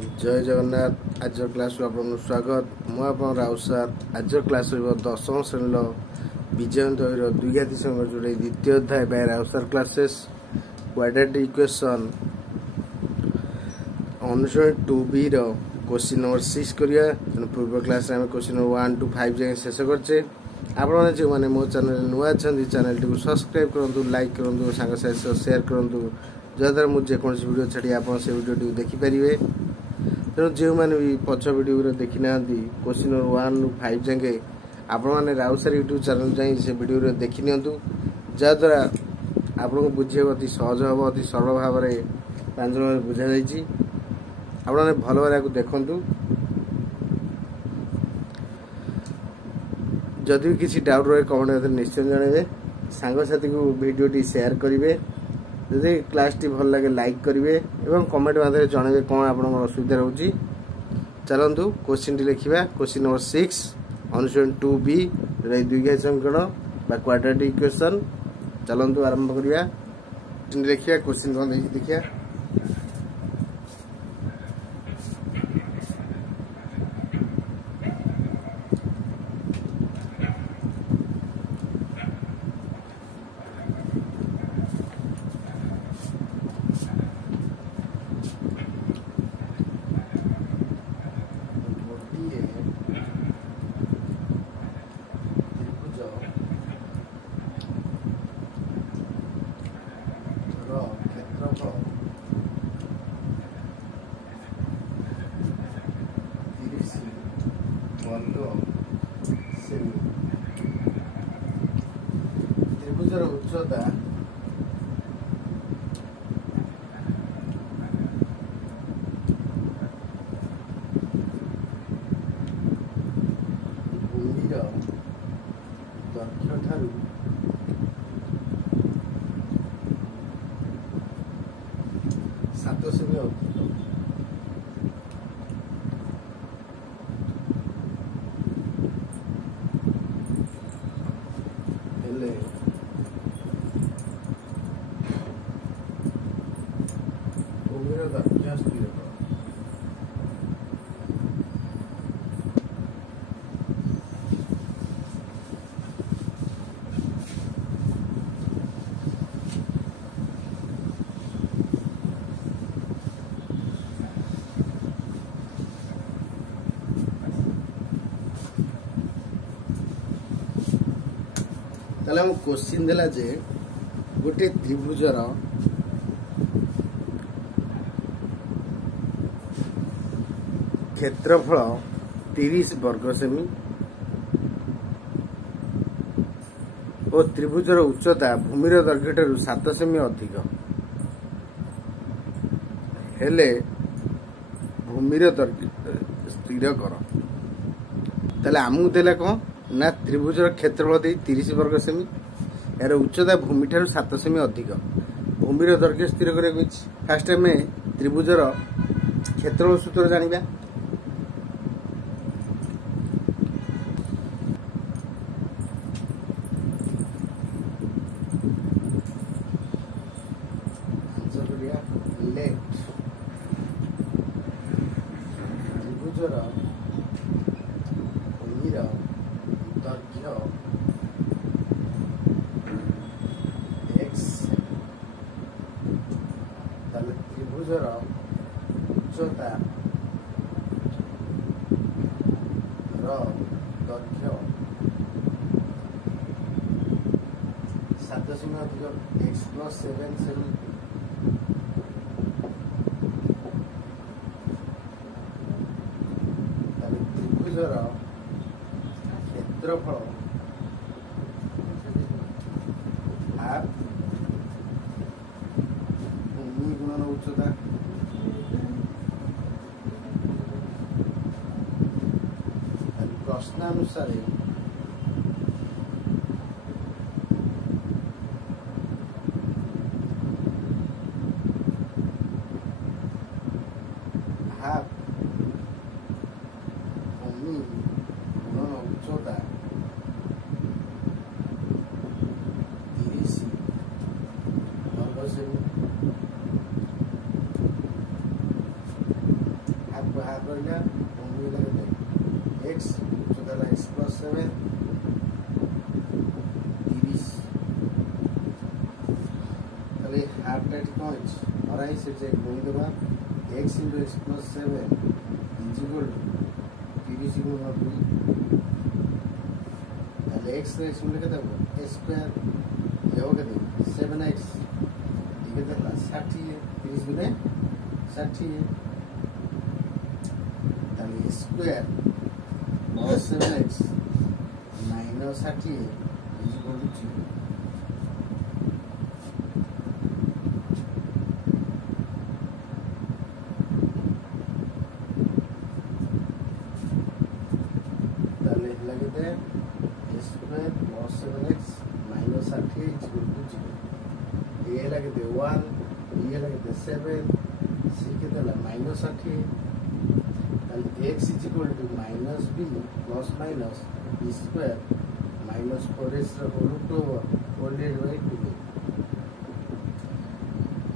जय जगन्नाथ। आज क्लास आपन स्वागत। मु आपन राउत सर। आज क्लास दशम श्रेणी विजयन द्विघाती समय जोड़े द्वितीय अध्याय by Raut sir classes quadratic equation अनुसरण 2b रो क्वेश्चन नंबर 6 करिया। पूर्व क्लास में क्वेश्चन नंबर 1 to 5 जाए शेष करछे। आपण जो माने मो चैनल नुआ छथि चैनल टी सब्सक्राइब करंतु, लाइक करंतु, संग साथ शेयर करंतु, जदर मु जे कोन वीडियो छडी आपण से वीडियो टी देखि परिबे। तेणु जो मैंने भी पछ वीडियो देखी ना क्वेश्चन नंबर 1 to 5 जाए आपण मैंने राउत सर यूट्यूब चैनल जाए से वीडियो देखी नियंतु, जद्वारा आपको बुझे अति सहज हम, अति सरल भाव में प्रांजल भाव बुझा जाइए। आपने भल भाव देखु। जदि भी किसी डाउट रहे कमेंट निश्चय जनइबे। सांगसाथी को वीडियो टी शेयर करेंगे। जदि क्लास टी भल लगे लाइक करेंगे और कमेंट माध्यम जनइबे कौन आप असुविधा रोची। चलतु क्वेश्चन टी लिखा। क्वेश्चन नंबर 6 अनुसरण 2b द्विघाती समीकरण बा क्वाड्रेटिक इक्वेशन। चलतु आरंभ करिया। लिखिया क्वेश्चन कौन देखिया। त्रिभुजर उच्चता भूमिर दैर्घ्य ठारू 7 सेमी अधिक। क्वेश्चन देला जे गोटे त्रिभुजर क्षेत्रफल 30 वर्ग सेमी और त्रिभुजर उच्चता भूमिर दैर्घ्य ठारू 7 सेमी अधिक हेले भूमिर दैर्घ्य स्थिर कर। ताले आमु देला कौन ना त्रिभुजर क्षेत्रफल 30 वर्ग सेमी, यार उच्चता भूमि ठारू 7 सेमी अधिक, भूमिर दैर्घ्य स्थिर करिया। फास्ट आम त्रिभुजर क्षेत्रफल सूत्र जानिबा। त्रिभुजर भूमिर दैर्घ्य x, त्रिभुजर उच्चता दैर्घ्य 7 सेमी अधिक x + 7 सेमी। त्रिभुजर क्षेत्रफल हाफ भूमि गुणन उच्चता। प्रश्नानुसार हाफ भूमि गुणन उच्चता 30 वर्ग सेमी। रहा भूमि लगे एक्स उच्चता एक्स प्लस 7 30 ताले हाफ टाइट कौन और आई से गुणी देबा x * x + 7 = 30 * 90 ताले x रे x लिख देबो a स्क्वायर ये हो गया 7x ये देला 60 30 गुणे 60 ताले square plus 7x minus 60 is equal to 0. ताले लगते हैं square plus 7x minus 60 is equal to 0. ये लगते 1 ये लगते 7 सी के तला minus 60 x is equal to minus b plus minus b square minus 4s root over whole divided by 2.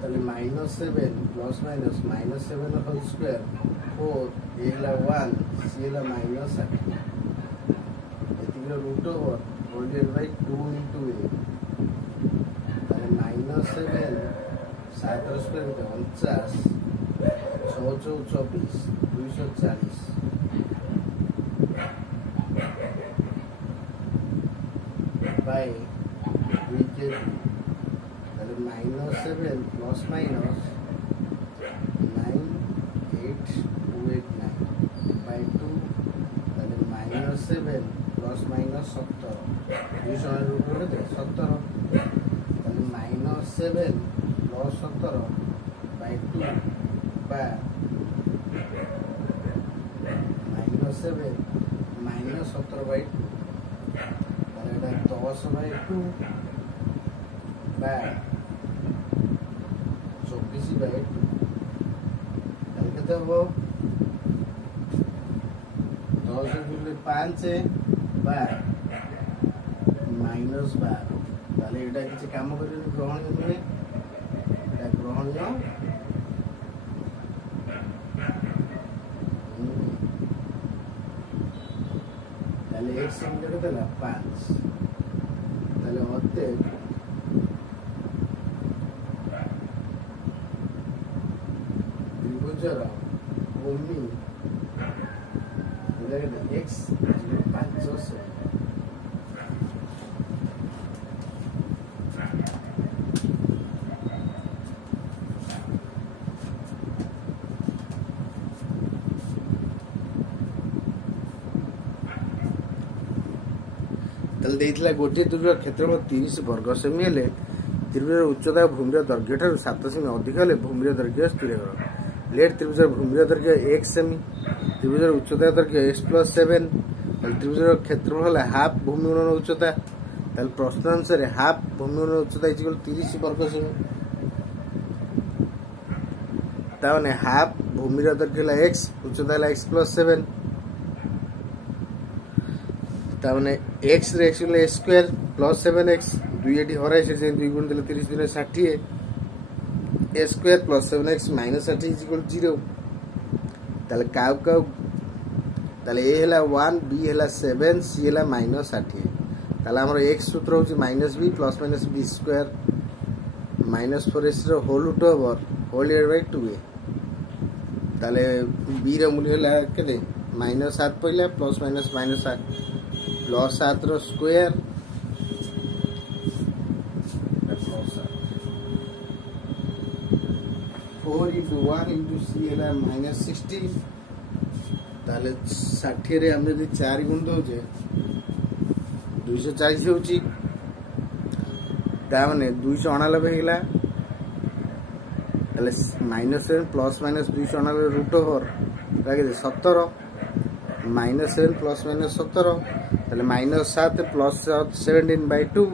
ताले minus 7 plus minus minus 7 whole square 4 a La 1 c La minus 60 इतना root over whole divided by 2 into a ताले minus 7 7 square 49 6 24 240 by 3 kg that is minus 7 plus minus 98289 by 2 that is minus 7 plus minus 70 this one root over 70 that is minus 7 plus 70 by 2 by minus 7 minus 70 by 2 और এটা 10 by 2 by 24 by 2 তাহলে কত হবে 10 গুণে 5 by minus 12 তাহলে এটা কিছু কাম করিনি গ্রহণীয় নয় এটা গ্রহণীয় তাহলে x সমান কত না 5 তাহলে অর্ধেক ত্রিভুজের ভূমি লাগে x 500 देइथिला गोटे त्रिभुज क्षेत्रफल 30 वर्ग सेमी हेले त्रिभुजर उच्चता भूमिर दैर्घ्य ठार 7 सेमी अधिक हेले भूमिर दैर्घ्य स्थिर कर लेट त्रिभुजर भूमिर दैर्घ्य 1 सेमी त्रिभुजर उच्चता दैर्घ्य x + 7 त्रिभुजर क्षेत्रफल हेला हाफ भूमि गुणन उच्चता ताल प्रश्न अनुसार हाफ भूमि गुणन उच्चता = 30 वर्ग सेमी ताने हाफ भूमिर दैर्घ्य हेला x उच्चता हेला x + 7 ताने x रे x ले स्क्वायर प्लस 7x 2 एटी हराई से 2 गुण देले 30 दिन 60 a square plus 7x minus 60 = 0 ताले काउ काउ ताले a हला 1 b हला 7 c हला माइनस 60 ताले हमर x सूत्र होची minus b plus minus b square minus 4s रो whole root over whole divided by 2a ताले b रो मूल्य हला केते माइनस 7 पहिले प्लस माइनस माइनस 7 प्लस 7 रो स्क्वायर 4 into 1 into c है minus 60 ताले 60 रे हम यदि 4 गुण दोचे 240 होची ता माने 289 हेला ताले -7 प्लस माइनस 289 रूट ओवर लागे 17 -7 प्लस माइनस 17 ताले -7 प्लस 17/2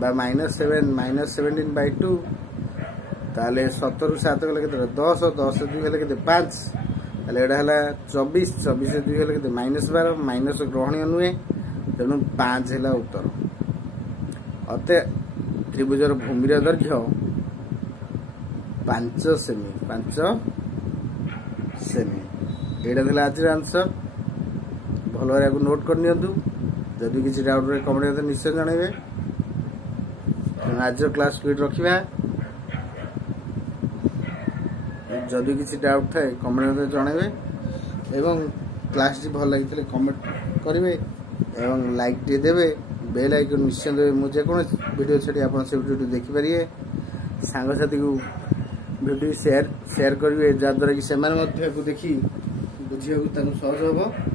बा -7 -17/2 ताले 17 ରୁ 7 गले केते 10 10 2 गले केते 5 ताले एडा हला 24 24 से 2 गले केते -12 माइनस ग्रहणीय नुए तेनु 5 हला उत्तर अते त्रिभुजर भूमिर दैर्घ्य 5 सेमी एटा थिला आज आंसर भल भाव को नोट कर नियंतु जदि किसी डाउट रहे कमेंट में निश्चय जनइबे आज क्लास को रखा जदि किसी डाउट थाए कमेंट में जनइबे एवं क्लास टी भल लगी कमेंट करेंगे एवं लाइक टे देवे बेल आइकन निश्चय देवे मुझे कौन वीडियो छाड़ी आप से वीडियो देखिपारे सांगसाथी को वीडियो शेयर करेंगे जहाद्वारा कि से देखी बुझा सहज हम।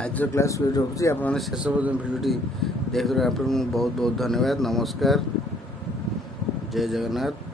आज क्लास को रखुच्छी आप शेष पर्यटन भिडियोटी देखते आप बहुत बहुत धन्यवाद। नमस्कार, जय जगन्नाथ।